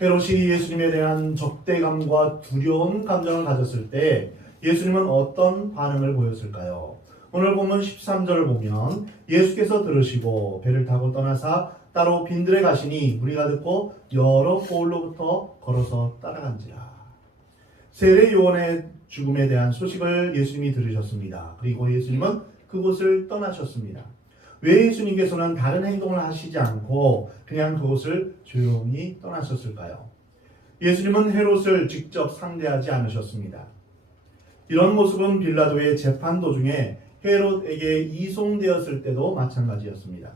헤롯이 예수님에 대한 적대감과 두려운 감정을 가졌을 때 예수님은 어떤 반응을 보였을까요? 오늘 본문 13절을 보면 예수께서 들으시고 배를 타고 떠나사 따로 빈들에 가시니 무리가 듣고 여러 고을로부터 걸어서 따라간지라. 세례 요한의 죽음에 대한 소식을 예수님이 들으셨습니다. 그리고 예수님은 그곳을 떠나셨습니다. 왜 예수님께서는 다른 행동을 하시지 않고 그냥 그곳을 조용히 떠나셨을까요? 예수님은 헤롯을 직접 상대하지 않으셨습니다. 이런 모습은 빌라도의 재판 도중에 헤롯에게 이송되었을 때도 마찬가지였습니다.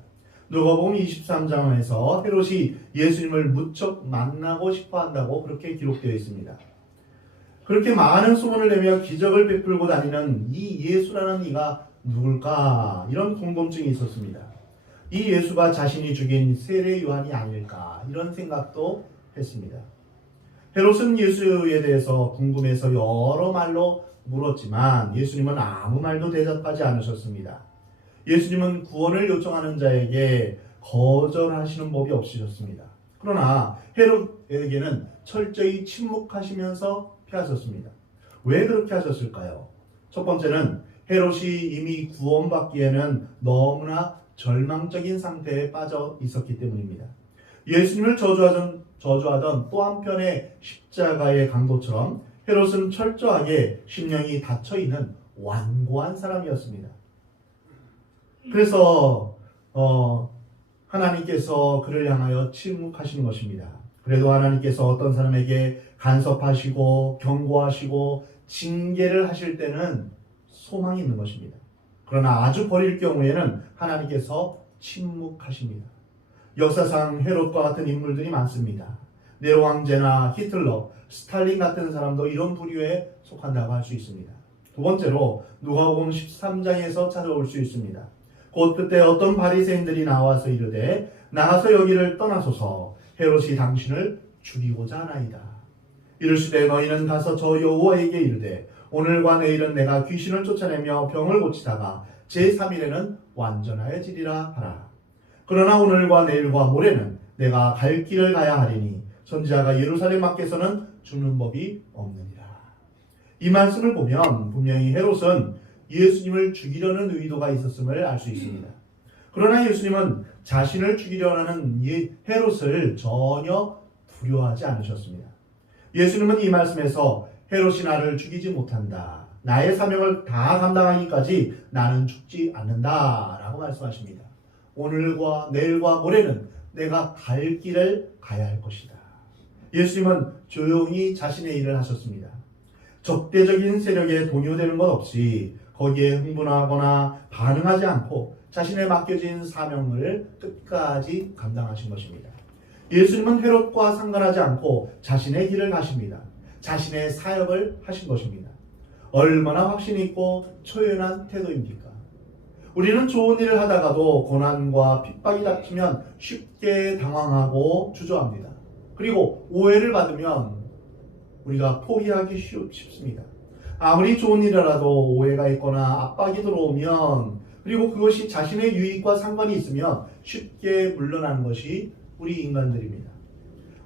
누가복음 23장에서 헤롯이 예수님을 무척 만나고 싶어 한다고 그렇게 기록되어 있습니다. 그렇게 많은 소문을 내며 기적을 베풀고 다니는 이 예수라는 이가 누굴까? 이런 궁금증이 있었습니다. 이 예수가 자신이 죽인 세례 요한이 아닐까? 이런 생각도 했습니다. 헤롯은 예수에 대해서 궁금해서 여러 말로 물었지만 예수님은 아무 말도 대답하지 않으셨습니다. 예수님은 구원을 요청하는 자에게 거절하시는 법이 없으셨습니다. 그러나 헤롯에게는 철저히 침묵하시면서 피하셨습니다. 왜 그렇게 하셨을까요? 첫 번째는 헤롯이 이미 구원받기에는 너무나 절망적인 상태에 빠져 있었기 때문입니다. 예수님을 저주하던 또 한편의 십자가의 강도처럼 헤롯은 철저하게 심령이 닫혀있는 완고한 사람이었습니다. 그래서 하나님께서 그를 향하여 침묵하시는 것입니다. 그래도 하나님께서 어떤 사람에게 간섭하시고 경고하시고 징계를 하실 때는 소망이 있는 것입니다. 그러나 아주 버릴 경우에는 하나님께서 침묵하십니다. 역사상 헤롯과 같은 인물들이 많습니다. 네로 황제나 히틀러, 스탈린 같은 사람도 이런 부류에 속한다고 할 수 있습니다. 두 번째로 누가복음 13장에서 찾아올 수 있습니다. 곧 그때 어떤 바리새인들이 나와서 이르되 나가서 여기를 떠나소서 헤롯이 당신을 죽이고자 하나이다. 이르시되 너희는 가서 저 여호와에게 이르되 오늘과 내일은 내가 귀신을 쫓아내며 병을 고치다가 제3일에는 완전하여지리라 하라. 그러나 오늘과 내일과 모레는 내가 갈 길을 가야 하리니 선지자가 예루살렘 밖에서는 죽는 법이 없느니라. 이 말씀을 보면 분명히 헤롯은 예수님을 죽이려는 의도가 있었음을 알 수 있습니다. 그러나 예수님은 자신을 죽이려는 헤롯을 전혀 두려워하지 않으셨습니다. 예수님은 이 말씀에서 헤롯이 나를 죽이지 못한다. 나의 사명을 다 감당하기까지 나는 죽지 않는다 라고 말씀하십니다. 오늘과 내일과 모레는 내가 갈 길을 가야 할 것이다. 예수님은 조용히 자신의 일을 하셨습니다. 적대적인 세력에 동요되는 것 없이 거기에 흥분하거나 반응하지 않고 자신의 맡겨진 사명을 끝까지 감당하신 것입니다. 예수님은 헤롯과 상관하지 않고 자신의 길을 가십니다. 자신의 사역을 하신 것입니다. 얼마나 확신 있고 초연한 태도입니까? 우리는 좋은 일을 하다가도 고난과 핍박이 닥치면 쉽게 당황하고 주저합니다. 그리고 오해를 받으면 우리가 포기하기 쉽습니다. 아무리 좋은 일이라도 오해가 있거나 압박이 들어오면 그리고 그것이 자신의 유익과 상관이 있으면 쉽게 물러나는 것이 우리 인간들입니다.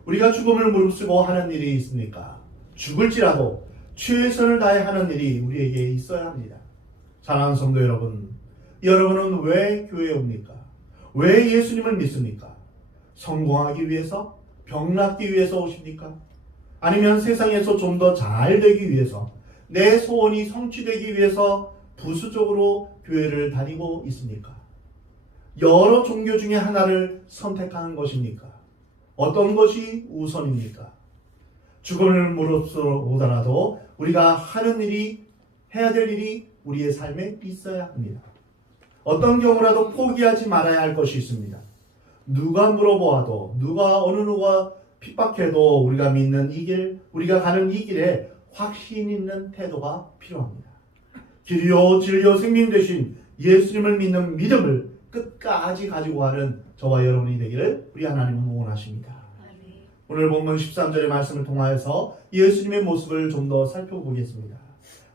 우리가 죽음을 무릅쓰고 하는 일이 있습니까? 죽을지라도 최선을 다해 하는 일이 우리에게 있어야 합니다. 사랑하는 성도 여러분, 여러분은 왜 교회에 옵니까? 왜 예수님을 믿습니까? 성공하기 위해서? 병낫기 위해서 오십니까? 아니면 세상에서 좀 더 잘 되기 위해서, 내 소원이 성취되기 위해서 부수적으로 교회를 다니고 있습니까? 여러 종교 중에 하나를 선택하는 것입니까? 어떤 것이 우선입니까? 죽음을 무릅쓰고더라도 우리가 하는 일이, 해야 될 일이 우리의 삶에 있어야 합니다. 어떤 경우라도 포기하지 말아야 할 것이 있습니다. 누가 물어보아도, 누가 핍박해도 우리가 믿는 이 길, 우리가 가는 이 길에 확신 있는 태도가 필요합니다. 길이요 진리요 생명 되신 예수님을 믿는 믿음을 끝까지 가지고 가는 저와 여러분이 되기를 우리 하나님은 응원하십니다. 오늘 본문 13절의 말씀을 통하여서 예수님의 모습을 좀 더 살펴보겠습니다.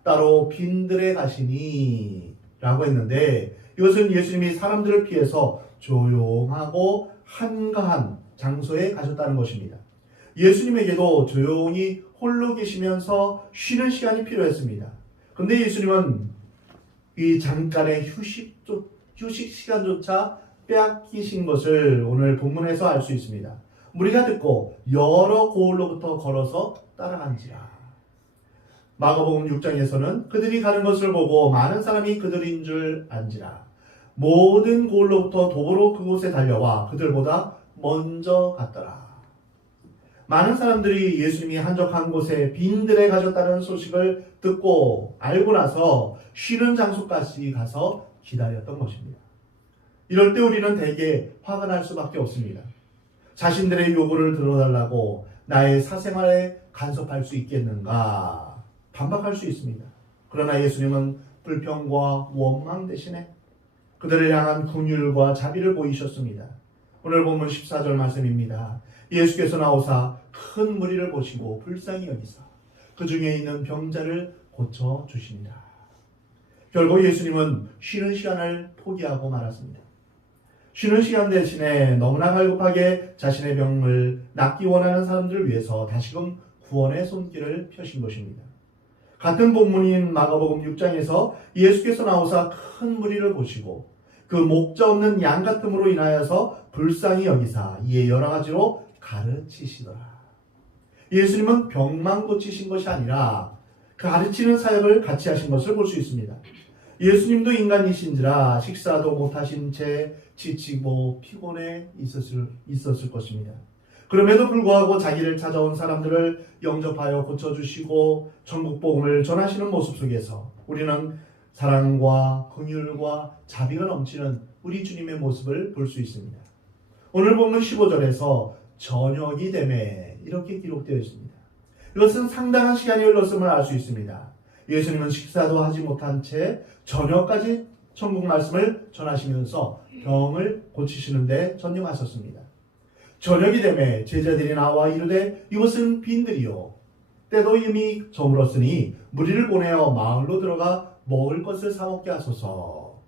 따로 빈들에 가시니 라고 했는데 이것은 예수님이 사람들을 피해서 조용하고 한가한 장소에 가셨다는 것입니다. 예수님에게도 조용히 홀로 계시면서 쉬는 시간이 필요했습니다. 그런데 예수님은 이 잠깐의 휴식 시간조차 빼앗기신 것을 오늘 본문에서 알 수 있습니다. 무리가 듣고 여러 고을로부터 걸어서 따라간지라. 마가복음 6장에서는 그들이 가는 것을 보고 많은 사람이 그들인 줄 안지라. 모든 고을로부터 도보로 그곳에 달려와 그들보다 먼저 갔더라. 많은 사람들이 예수님이 한적한 곳에 빈들에 가셨다는 소식을 듣고 알고 나서 쉬는 장소까지 가서 기다렸던 것입니다. 이럴 때 우리는 대개 화가 날 수밖에 없습니다. 자신들의 요구를 들어달라고 나의 사생활에 간섭할 수 있겠는가 반박할 수 있습니다. 그러나 예수님은 불평과 원망 대신에 그들을 향한 긍휼과 자비를 보이셨습니다. 오늘 본문 14절 말씀입니다. 예수께서 나오사 큰 무리를 보시고 불쌍히 여기사 그 중에 있는 병자를 고쳐주시니라. 결국 예수님은 쉬는 시간을 포기하고 말았습니다. 쉬는 시간 대신에 너무나 갈급하게 자신의 병을 낫기 원하는 사람들을 위해서 다시금 구원의 손길을 펴신 것입니다. 같은 본문인 마가복음 6장에서 예수께서 나오사 큰 무리를 보시고 그 목자 없는 양 같음으로 인하여서 불쌍히 여기사 이에 여러 가지로 가르치시더라. 예수님은 병만 고치신 것이 아니라 그 가르치는 사역을 같이 하신 것을 볼 수 있습니다. 예수님도 인간이신지라 식사도 못하신 채 지치고 피곤해 있었을 것입니다. 그럼에도 불구하고 자기를 찾아온 사람들을 영접하여 고쳐주시고 천국 복음을 전하시는 모습 속에서 우리는 사랑과 긍휼과 자비가 넘치는 우리 주님의 모습을 볼 수 있습니다. 오늘 보면 15절에서 저녁이 되매 이렇게 기록되어 있습니다. 이것은 상당한 시간이 흘렀음을 알 수 있습니다. 예수님은 식사도 하지 못한 채 저녁까지 천국 말씀을 전하시면서 병을 고치시는데 전념하셨습니다. 저녁이 되매 제자들이 나와 이르되 이곳은 빈들이요 때도 이미 저물었으니 무리를 보내어 마을로 들어가 먹을 것을 사 먹게 하소서.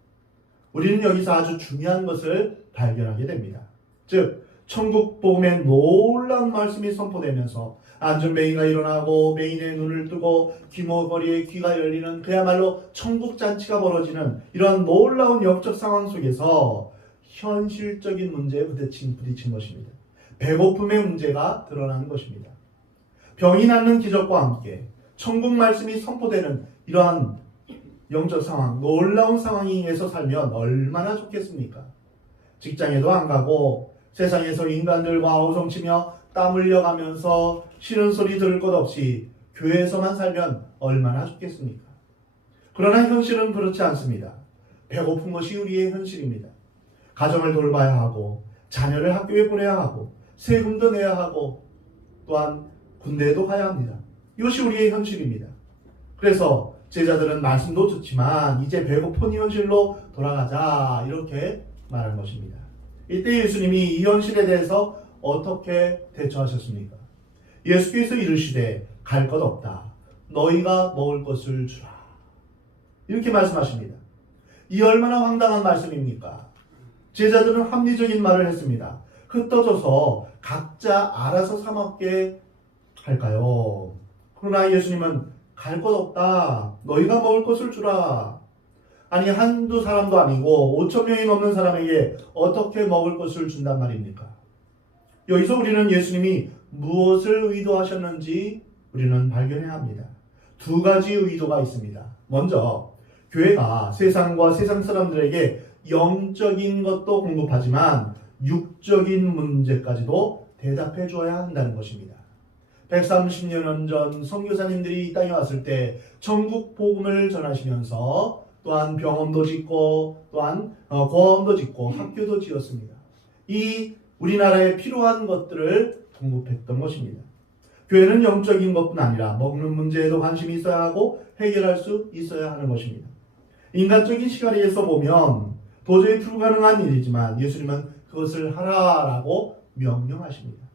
우리는 여기서 아주 중요한 것을 발견하게 됩니다. 즉 천국 복음의 놀라운 말씀이 선포되면서 안전뱅이가 일어나고 맹인의 눈을 뜨고 귀머거리의 귀가 열리는 그야말로 천국 잔치가 벌어지는 이런 놀라운 역적 상황 속에서 현실적인 문제에 부딪힌 것입니다. 배고픔의 문제가 드러나는 것입니다. 병이 낫는 기적과 함께 천국 말씀이 선포되는 이러한 영적 상황, 놀라운 상황에서 살면 얼마나 좋겠습니까? 직장에도 안 가고 세상에서 인간들과 어우성치며 땀 흘려가면서 싫은 소리 들을 것 없이 교회에서만 살면 얼마나 좋겠습니까? 그러나 현실은 그렇지 않습니다. 배고픈 것이 우리의 현실입니다. 가정을 돌봐야 하고 자녀를 학교에 보내야 하고 세금도 내야 하고 또한 군대에도 가야 합니다. 이것이 우리의 현실입니다. 그래서 제자들은 말씀도 듣지만 이제 배고픈 현실로 돌아가자 이렇게 말한 것입니다. 이때 예수님이 이 현실에 대해서 어떻게 대처하셨습니까? 예수께서 이르시되 갈 것 없다. 너희가 먹을 것을 주라. 이렇게 말씀하십니다. 이 얼마나 황당한 말씀입니까? 제자들은 합리적인 말을 했습니다. 흩어져서 각자 알아서 사 먹게 할까요? 그러나 예수님은 갈 것 없다. 너희가 먹을 것을 주라. 아니 한두 사람도 아니고 5,000명이 넘는 사람에게 어떻게 먹을 것을 준단 말입니까? 여기서 우리는 예수님이 무엇을 의도하셨는지 우리는 발견해야 합니다. 두 가지 의도가 있습니다. 먼저 교회가 세상과 세상 사람들에게 영적인 것도 공급하지만 육적인 문제까지도 대답해 줘야 한다는 것입니다. 130년 전 선교사님들이 이 땅에 왔을 때 천국 복음을 전하시면서 또한 병원도 짓고 또한 고아원도 짓고 학교도 지었습니다. 이 우리나라에 필요한 것들을 공급했던 것입니다. 교회는 영적인 것뿐 아니라 먹는 문제에도 관심이 있어야 하고 해결할 수 있어야 하는 것입니다. 인간적인 시각에서 보면 도저히 불가능한 일이지만 예수님은 그것을 하라라고 명령하십니다.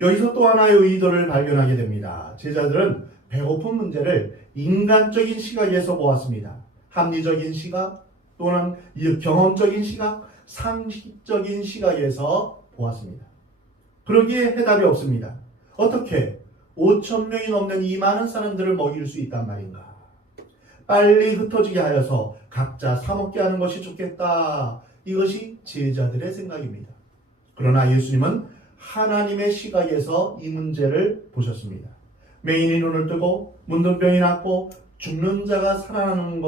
여기서 또 하나의 의도를 발견하게 됩니다. 제자들은 배고픈 문제를 인간적인 시각에서 보았습니다. 합리적인 시각 또는 경험적인 시각, 상식적인 시각에서 보았습니다. 그러기에 해답이 없습니다. 어떻게 5천 명이 넘는 이 많은 사람들을 먹일 수 있단 말인가? 빨리 흩어지게 하여서 각자 사 먹게 하는 것이 좋겠다. 이것이 제자들의 생각입니다. 그러나 예수님은 하나님의 시각에서 이 문제를 보셨습니다. 맹인이 눈을 뜨고 문둥병이 낫고 죽는 자가 살아나는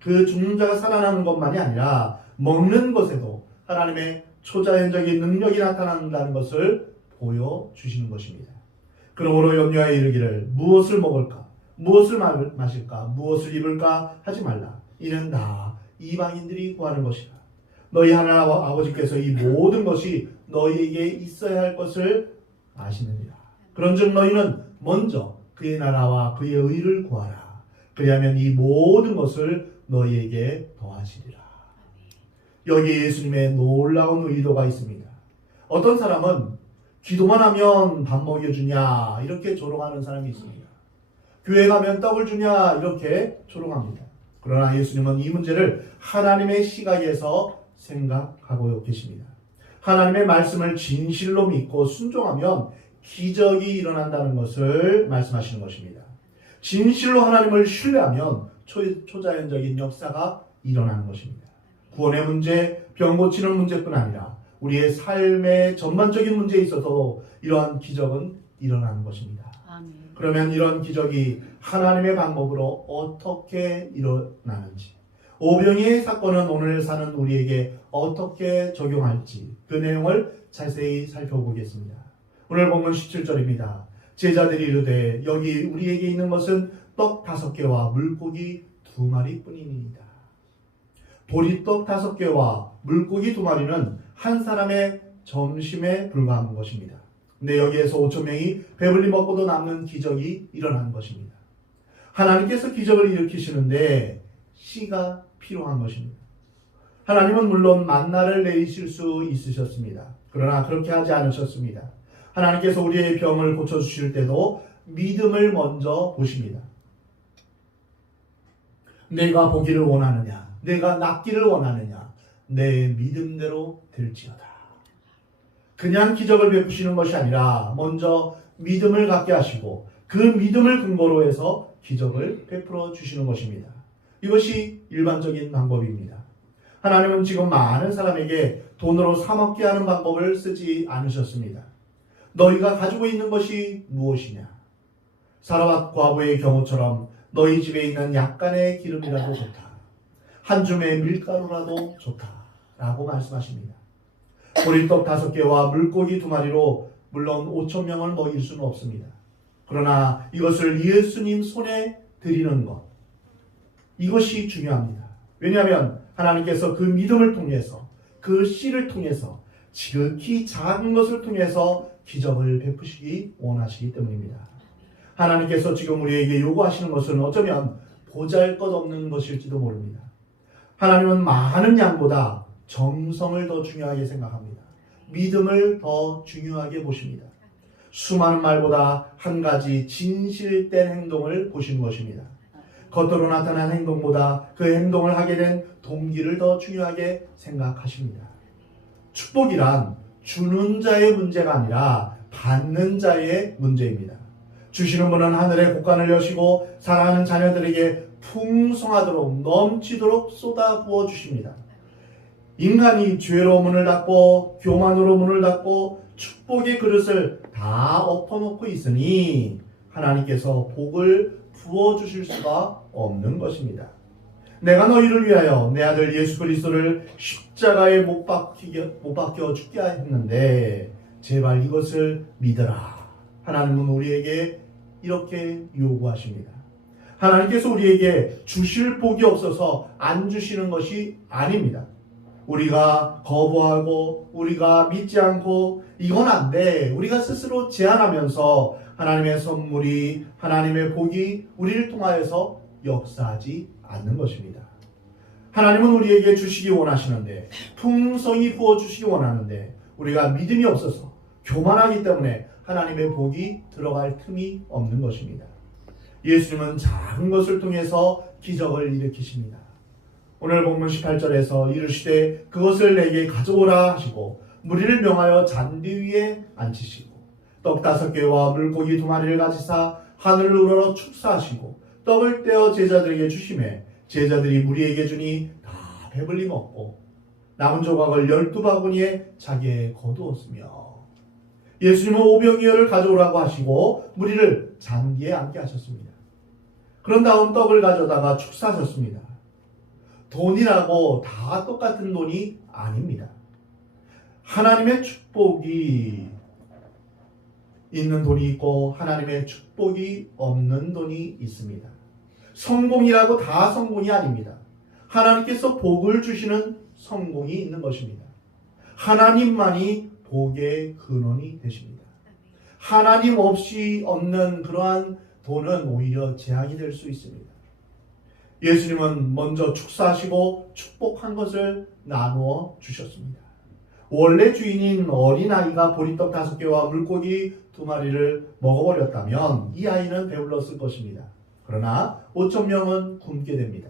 그 죽는 자가 살아나는 것만이 아니라 먹는 것에도 하나님의 초자연적인 능력이 나타난다는 것을 보여주시는 것입니다. 그러므로 염려하여 이르기를 무엇을 먹을까? 무엇을 마실까? 무엇을 입을까? 하지 말라. 이는 다 이방인들이 구하는 것이라. 너희 하나님 아버지께서 이 모든 것이 너희에게 있어야 할 것을 아시느니라. 그런즉 너희는 먼저 그의 나라와 그의 의를 구하라. 그리하면 이 모든 것을 너희에게 더하시리라. 여기에 예수님의 놀라운 의도가 있습니다. 어떤 사람은 기도만 하면 밥 먹여주냐 이렇게 조롱하는 사람이 있습니다. 교회 가면 떡을 주냐 이렇게 조롱합니다. 그러나 예수님은 이 문제를 하나님의 시각에서 생각하고 계십니다. 하나님의 말씀을 진실로 믿고 순종하면 기적이 일어난다는 것을 말씀하시는 것입니다. 진실로 하나님을 신뢰하면 초자연적인 역사가 일어나는 것입니다. 구원의 문제, 병 고치는 문제뿐 아니라 우리의 삶의 전반적인 문제에 있어서 이러한 기적은 일어나는 것입니다. 아멘. 그러면 이런 기적이 하나님의 방법으로 어떻게 일어나는지, 오병이의 사건은 오늘 사는 우리에게 어떻게 적용할지 그 내용을 자세히 살펴보겠습니다. 오늘 본문 17절입니다. 제자들이 이르되 여기 우리에게 있는 것은 떡 5개와 물고기 2마리 뿐이니이다. 보리떡 5개와 물고기 2마리는 한 사람의 점심에 불과한 것입니다. 근데 여기에서 5천 명이 배불리 먹고도 남는 기적이 일어난 것입니다. 하나님께서 기적을 일으키시는데 씨가 필요한 것입니다. 하나님은 물론 만나를 내리실 수 있으셨습니다. 그러나 그렇게 하지 않으셨습니다. 하나님께서 우리의 병을 고쳐주실 때도 믿음을 먼저 보십니다. 내가 보기를 원하느냐, 내가 낫기를 원하느냐, 내 믿음대로 될지어다. 그냥 기적을 베푸시는 것이 아니라 먼저 믿음을 갖게 하시고 그 믿음을 근거로 해서 기적을 베풀어 주시는 것입니다. 이것이 일반적인 방법입니다. 하나님은 지금 많은 사람에게 돈으로 사먹게 하는 방법을 쓰지 않으셨습니다. 너희가 가지고 있는 것이 무엇이냐? 사라밧 과부의 경우처럼 너희 집에 있는 약간의 기름이라도 좋다. 한 줌의 밀가루라도 좋다. 라고 말씀하십니다. 보리떡 5개와 물고기 2마리로 물론 5천 명을 먹일 수는 없습니다. 그러나 이것을 예수님 손에 드리는 것, 이것이 중요합니다. 왜냐하면 하나님께서 그 믿음을 통해서, 그 씨를 통해서, 지극히 작은 것을 통해서 기적을 베푸시기 원하시기 때문입니다. 하나님께서 지금 우리에게 요구하시는 것은 어쩌면 보잘것없는 것일지도 모릅니다. 하나님은 많은 양보다 정성을 더 중요하게 생각합니다. 믿음을 더 중요하게 보십니다. 수많은 말보다 한 가지 진실된 행동을 보시는 것입니다. 겉으로 나타난 행동보다 그 행동을 하게 된 동기를 더 중요하게 생각하십니다. 축복이란 주는 자의 문제가 아니라 받는 자의 문제입니다. 주시는 분은 하늘의 곳간을 여시고 사랑하는 자녀들에게 풍성하도록 넘치도록 쏟아 부어 주십니다. 인간이 죄로 문을 닫고 교만으로 문을 닫고 축복의 그릇을 다 엎어놓고 있으니 하나님께서 복을 부어주실 수가 없는 것입니다. 내가 너희를 위하여 내 아들 예수 그리스도를 십자가에 못 박혀 죽게 했는데 제발 이것을 믿어라. 하나님은 우리에게 이렇게 요구하십니다. 하나님께서 우리에게 주실 복이 없어서 안 주시는 것이 아닙니다. 우리가 거부하고 우리가 믿지 않고 이건 안 돼. 우리가 스스로 제안하면서 하나님의 선물이, 하나님의 복이 우리를 통하여서 역사하지 않는 것입니다. 하나님은 우리에게 주시기 원하시는데, 풍성히 부어주시기 원하는데 우리가 믿음이 없어서 교만하기 때문에 하나님의 복이 들어갈 틈이 없는 것입니다. 예수님은 작은 것을 통해서 기적을 일으키십니다. 오늘 본문 18절에서 이르시되 그것을 내게 가져오라 하시고 무리를 명하여 잔디 위에 앉히시고 떡 5개와 물고기 2마리를 가지사 하늘을 우러러 축사하시고 떡을 떼어 제자들에게 주시매 제자들이 무리에게 주니 다 배불리 먹고 남은 조각을 12바구니에 자기에 거두었으며 예수님은 오병이어를 가져오라고 하시고 무리를 잔디에 앉게 하셨습니다. 그런 다음 떡을 가져다가 축사하셨습니다. 돈이라고 다 똑같은 돈이 아닙니다. 하나님의 축복이 있는 돈이 있고 하나님의 축복이 없는 돈이 있습니다. 성공이라고 다 성공이 아닙니다. 하나님께서 복을 주시는 성공이 있는 것입니다. 하나님만이 복의 근원이 되십니다. 하나님 없이 없는 그러한 돈은 오히려 재앙이 될 수 있습니다. 예수님은 먼저 축사하시고 축복한 것을 나누어 주셨습니다. 원래 주인인 어린아이가 보리떡 5개와 물고기 2마리를 먹어버렸다면 이 아이는 배불렀을 것입니다. 그러나 5,000명은 굶게 됩니다.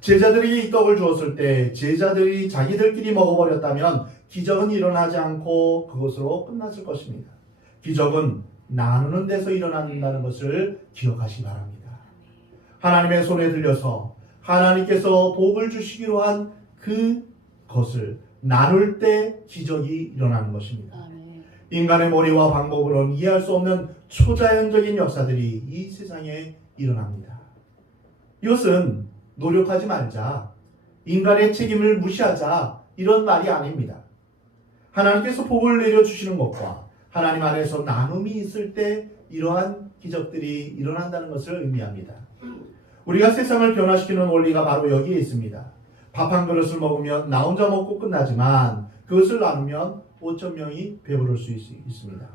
제자들에게 이 떡을 주었을 때 제자들이 자기들끼리 먹어버렸다면 기적은 일어나지 않고 그것으로 끝났을 것입니다. 기적은 나누는 데서 일어난다는 것을 기억하시기 바랍니다. 하나님의 손에 들려서 하나님께서 복을 주시기로 한 그것을 나눌 때 기적이 일어나는 것입니다. 인간의 머리와 방법으로는 이해할 수 없는 초자연적인 역사들이 이 세상에 일어납니다. 이것은 노력하지 말자, 인간의 책임을 무시하자 이런 말이 아닙니다. 하나님께서 복을 내려주시는 것과 하나님 안에서 나눔이 있을 때 이러한 기적들이 일어난다는 것을 의미합니다. 우리가 세상을 변화시키는 원리가 바로 여기에 있습니다. 밥 한 그릇을 먹으면 나 혼자 먹고 끝나지만 그것을 나누면 5,000명이 배부를 수 있습니다.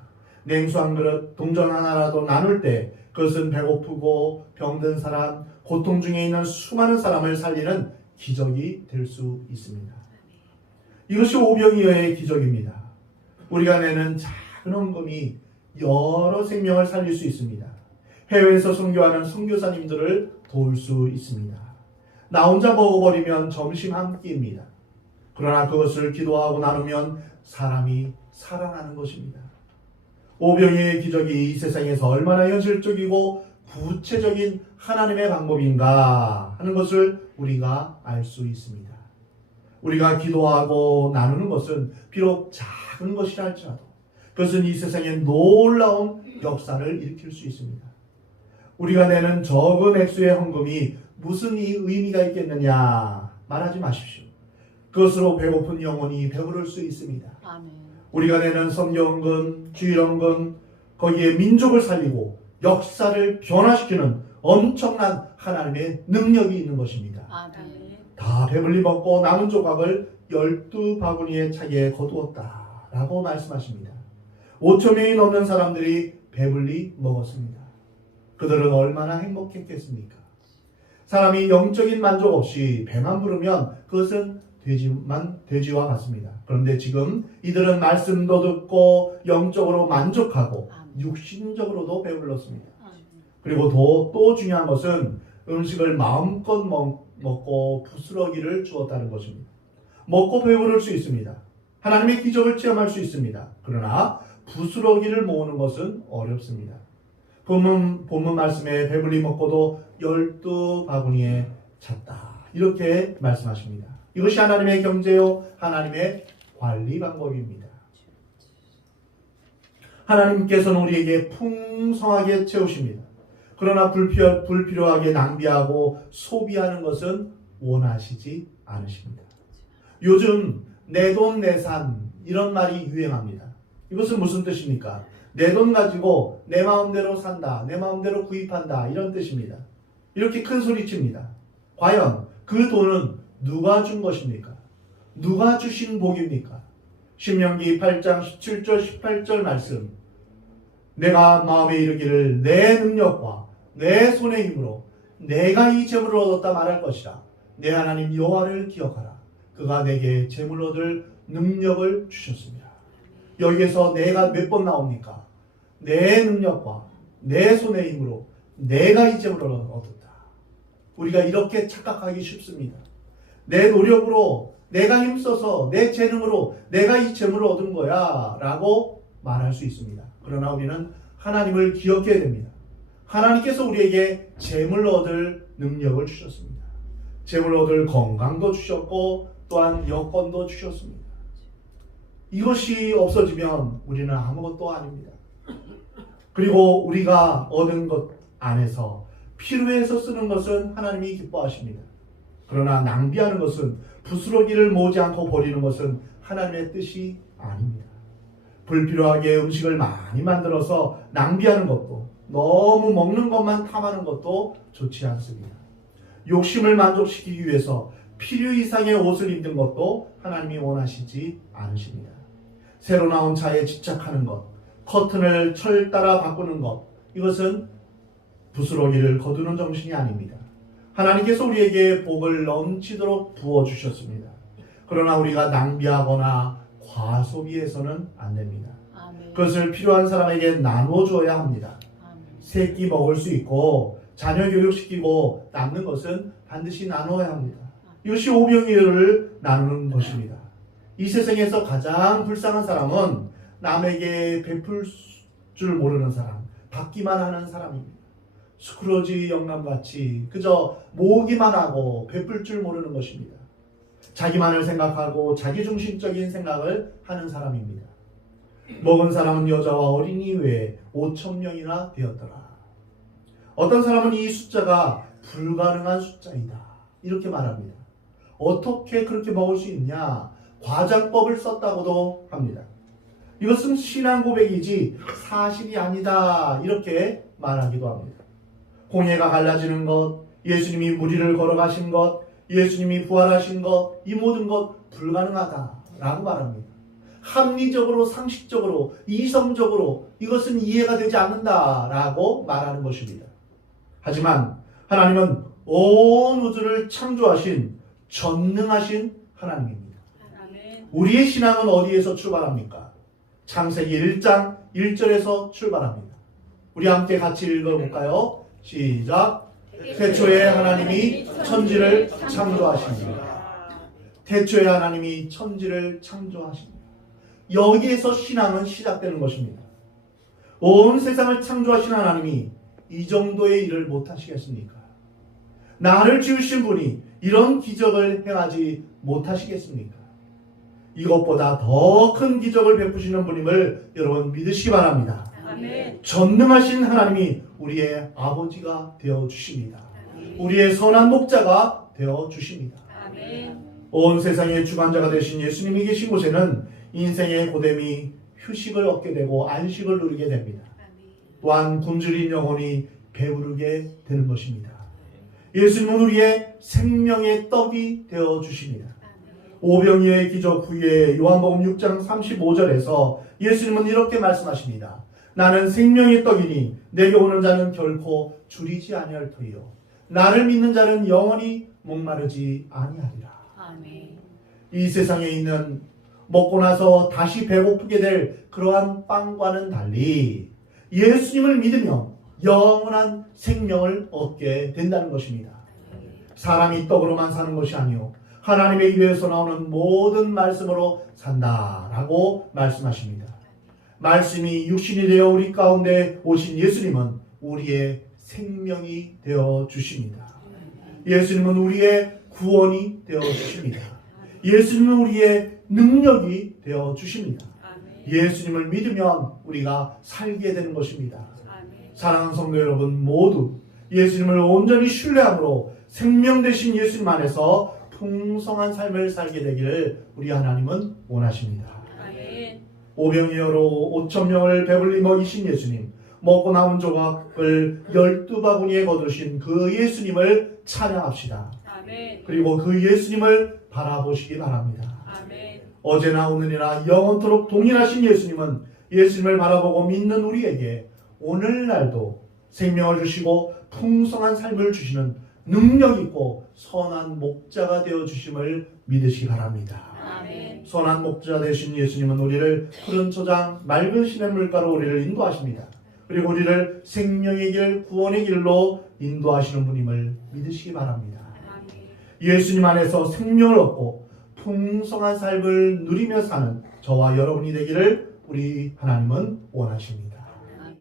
냉수 한 그릇, 동전 하나라도 나눌 때 그것은 배고프고 병든 사람, 고통 중에 있는 수많은 사람을 살리는 기적이 될 수 있습니다. 이것이 오병이어의 기적입니다. 우리가 내는 작은 헌금이 여러 생명을 살릴 수 있습니다. 해외에서 선교하는 선교사님들을 도울 수 있습니다. 나 혼자 먹어버리면 점심 한 끼입니다. 그러나 그것을 기도하고 나누면 사람이 살아나는 것입니다. 오병이어의 기적이 이 세상에서 얼마나 현실적이고 구체적인 하나님의 방법인가 하는 것을 우리가 알 수 있습니다. 우리가 기도하고 나누는 것은 비록 작은 것이라 할지라도 그것은 이 세상에 놀라운 역사를 일으킬 수 있습니다. 우리가 내는 적은 액수의 헌금이 무슨 의미가 있겠느냐 말하지 마십시오. 그것으로 배고픈 영혼이 배부를 수 있습니다. 아멘. 우리가 내는 선교헌금, 주일헌금, 거기에 민족을 살리고 역사를 변화시키는 엄청난 하나님의 능력이 있는 것입니다. 아멘. 다 배불리 먹고 남은 조각을 12바구니에 차게 거두었다 라고 말씀하십니다. 5,000명이 넘는 사람들이 배불리 먹었습니다. 그들은 얼마나 행복했겠습니까? 사람이 영적인 만족 없이 배만 부르면 그것은 돼지와 같습니다. 그런데 지금 이들은 말씀도 듣고 영적으로 만족하고 육신적으로도 배불렀습니다. 그리고 또 중요한 것은 음식을 마음껏 먹고 부스러기를 주었다는 것입니다. 먹고 배부를 수 있습니다. 하나님의 기적을 체험할 수 있습니다. 그러나 부스러기를 모으는 것은 어렵습니다. 본문 말씀에 배불리 먹고도 12바구니에 찼다. 이렇게 말씀하십니다. 이것이 하나님의 경제요, 하나님의 관리 방법입니다. 하나님께서는 우리에게 풍성하게 채우십니다. 그러나 불필요하게 낭비하고 소비하는 것은 원하시지 않으십니다. 요즘 내 돈 내산 이런 말이 유행합니다. 이것은 무슨 뜻입니까? 내 돈 가지고 내 마음대로 산다, 내 마음대로 구입한다 이런 뜻입니다. 이렇게 큰 소리칩니다. 과연 그 돈은 누가 준 것입니까? 누가 주신 복입니까? 신명기 8장 17절 18절 말씀, 내가 마음에 이르기를 내 능력과 내 손의 힘으로 내가 이 재물을 얻었다 말할 것이라. 내 하나님 여호와를 기억하라. 그가 내게 재물 얻을 능력을 주셨습니다. 여기에서 내가 몇 번 나옵니까? 내 능력과 내 손의 힘으로 내가 이 재물을 얻었다. 우리가 이렇게 착각하기 쉽습니다. 내 노력으로 내가 힘써서 내 재능으로 내가 이 재물을 얻은 거야 라고 말할 수 있습니다. 그러나 우리는 하나님을 기억해야 됩니다. 하나님께서 우리에게 재물 얻을 능력을 주셨습니다. 재물 얻을 건강도 주셨고 또한 여건도 주셨습니다. 이것이 없어지면 우리는 아무것도 아닙니다. 그리고 우리가 얻은 것 안에서 필요해서 쓰는 것은 하나님이 기뻐하십니다. 그러나 낭비하는 것은, 부스러기를 모으지 않고 버리는 것은 하나님의 뜻이 아닙니다. 불필요하게 음식을 많이 만들어서 낭비하는 것도, 너무 먹는 것만 탐하는 것도 좋지 않습니다. 욕심을 만족시키기 위해서 필요 이상의 옷을 입는 것도 하나님이 원하시지 않으십니다. 새로 나온 차에 집착하는 것, 커튼을 철 따라 바꾸는 것, 이것은 부스러기를 거두는 정신이 아닙니다. 하나님께서 우리에게 복을 넘치도록 부어주셨습니다. 그러나 우리가 낭비하거나 과소비해서는 안 됩니다. 아멘. 그것을 필요한 사람에게 나눠줘야 합니다. 아멘. 새끼 먹을 수 있고 자녀 교육시키고 남는 것은 반드시 나눠야 합니다. 이것이 오병이어를 나누는 것입니다. 이 세상에서 가장 불쌍한 사람은 남에게 베풀 줄 모르는 사람, 받기만 하는 사람입니다. 스크루지 영감같이 그저 모으기만 하고 베풀 줄 모르는 것입니다. 자기만을 생각하고 자기중심적인 생각을 하는 사람입니다. 먹은 사람은 여자와 어린이 외에 5,000명이나 되었더라. 어떤 사람은 이 숫자가 불가능한 숫자이다, 이렇게 말합니다. 어떻게 그렇게 먹을 수 있냐? 과장법을 썼다고도 합니다. 이것은 신앙 고백이지 사실이 아니다, 이렇게 말하기도 합니다. 홍해가 갈라지는 것, 예수님이 무리를 걸어가신 것, 예수님이 부활하신 것, 이 모든 것 불가능하다라고 말합니다. 합리적으로, 상식적으로, 이성적으로 이것은 이해가 되지 않는다라고 말하는 것입니다. 하지만 하나님은 온 우주를 창조하신 전능하신 하나님입니다. 우리의 신앙은 어디에서 출발합니까? 창세기 1장 1절에서 출발합니다. 우리 함께 같이 읽어볼까요? 시작. 태초에 하나님이 천지를 창조하십니다. 태초에 하나님이 천지를 창조하십니다. 여기에서 신앙은 시작되는 것입니다. 온 세상을 창조하신 하나님이 이 정도의 일을 못하시겠습니까? 나를 지으신 분이 이런 기적을 행하지 못하시겠습니까? 이것보다 더 큰 기적을 베푸시는 분임을 여러분 믿으시기 바랍니다. 아멘. 전능하신 하나님이 우리의 아버지가 되어주십니다. 우리의 선한 목자가 되어주십니다. 아멘. 온 세상의 주관자가 되신 예수님이 계신 곳에는 인생의 고됨이 휴식을 얻게 되고 안식을 누리게 됩니다. 또한 굶주린 영혼이 배부르게 되는 것입니다. 예수님은 우리의 생명의 떡이 되어주십니다. 오병이어의 기적 후에 요한복음 6장 35절에서 예수님은 이렇게 말씀하십니다. 나는 생명의 떡이니 내게 오는 자는 결코 줄이지 아니할 터이요 나를 믿는 자는 영원히 목마르지 아니하리라. 아멘. 이 세상에 있는 먹고 나서 다시 배고프게 될 그러한 빵과는 달리 예수님을 믿으면 영원한 생명을 얻게 된다는 것입니다. 사람이 떡으로만 사는 것이 아니요 하나님의 입에서 나오는 모든 말씀으로 산다라고 말씀하십니다. 말씀이 육신이 되어 우리 가운데 오신 예수님은 우리의 생명이 되어 주십니다. 예수님은 우리의 구원이 되어 주십니다. 예수님은 우리의 능력이 되어 주십니다. 예수님을 믿으면 우리가 살게 되는 것입니다. 사랑하는 성도 여러분, 모두 예수님을 온전히 신뢰함으로 생명 되신 예수님 안에서 풍성한 삶을 살게 되기를 우리 하나님은 원하십니다. 오병이어로 5,000명을 배불리 먹이신 예수님, 먹고 남은 조각을 12바구니에 거두신 그 예수님을 찬양합시다. 아멘. 그리고 그 예수님을 바라보시기 바랍니다. 아멘. 어제나 오늘이나 영원토록 동일하신 예수님은 예수님을 바라보고 믿는 우리에게 오늘날도 생명을 주시고 풍성한 삶을 주시는 능력 있고 선한 목자가 되어 주심을 믿으시기 바랍니다. 아멘. 선한 목자 되신 예수님은 우리를 푸른 초장 맑은 시냇물가로 우리를 인도하십니다. 그리고 우리를 생명의 길, 구원의 길로 인도하시는 분임을 믿으시기 바랍니다. 예수님 안에서 생명을 얻고 풍성한 삶을 누리며 사는 저와 여러분이 되기를 우리 하나님은 원하십니다.